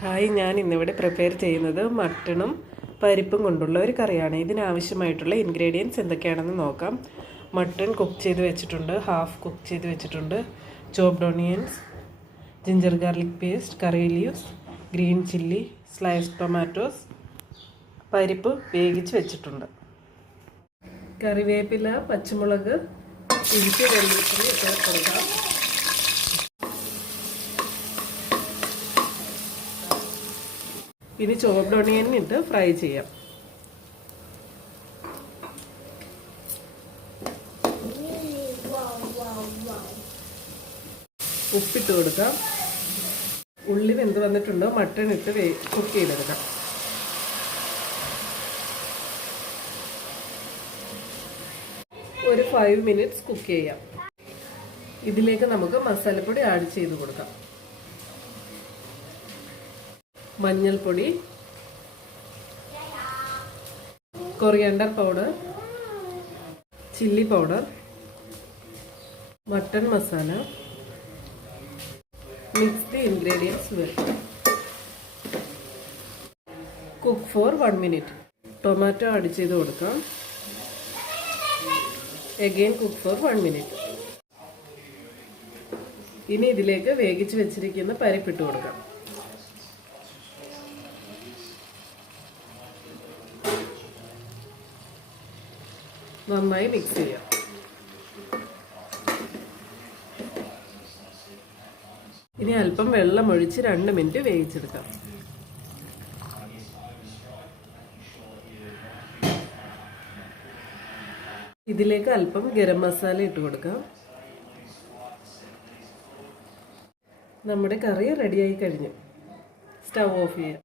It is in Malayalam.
ഹായ്, ഞാൻ ഇന്നിവിടെ പ്രിപ്പയർ ചെയ്യുന്നത് മട്ടണും പരിപ്പും കൊണ്ടുള്ള ഒരു കറിയാണ്. ഇതിനാവശ്യമായിട്ടുള്ള ഇൻഗ്രീഡിയൻസ് എന്തൊക്കെയാണെന്ന് നോക്കാം. മട്ടൺ കുക്ക് ചെയ്ത് വെച്ചിട്ടുണ്ട്, ഹാഫ് കുക്ക് ചെയ്ത് വെച്ചിട്ടുണ്ട്, chopped onions, ginger garlic paste, കറി leaves, green chilli, sliced tomatoes, പരിപ്പ് വേവിച്ച് വെച്ചിട്ടുണ്ട്. കറിവേപ്പില, പച്ചമുളക്, ഇഞ്ചി, വെളുത്തുള്ളി ഒക്കെ കൊടുക്കാം. ഇനി ചോപ്ഡ് ഓണിയൻ ഇട്ട് ഫ്രൈ ചെയ്യാം. ഉപ്പിട്ട് കൊടുക്കാം. ഉള്ളി വെന്ത് വന്നിട്ടുണ്ടോ മട്ടൺ ഇട്ട് കുക്ക് ചെയ്തെടുക്കാം. ഒരു 5 മിനിറ്റ്സ് കുക്ക് ചെയ്യാം. ഇതിലേക്ക് നമുക്ക് മസാലപ്പൊടി ആഡ് ചെയ്ത് കൊടുക്കാം. മഞ്ഞൾപ്പൊടി, coriander powder, chilli powder, mutton masala. Mix the ingredients well. Cook four 1 minute. Tomato add ചെയ്ത് കൊടുക്കാം. Again cook four 1 minute. ഇനി ഇതിലേക്ക് വേവിച്ച് വെച്ചിരിക്കുന്ന പരിപ്പിട്ട് കൊടുക്കാം. നന്നായി മിക്സ് ചെയ്യാം. ഇനി അല്പം വെള്ളം ഒഴിച്ച് 2 മിനിറ്റ് വേവിച്ചെടുക്കാം. ഇതിലേക്ക് അല്പം ഗരം മസാല ഇട്ട് കൊടുക്കാം. നമ്മുടെ കറി റെഡിയായി കഴിഞ്ഞു. സ്റ്റവ് ഓഫ് ചെയ്യാം.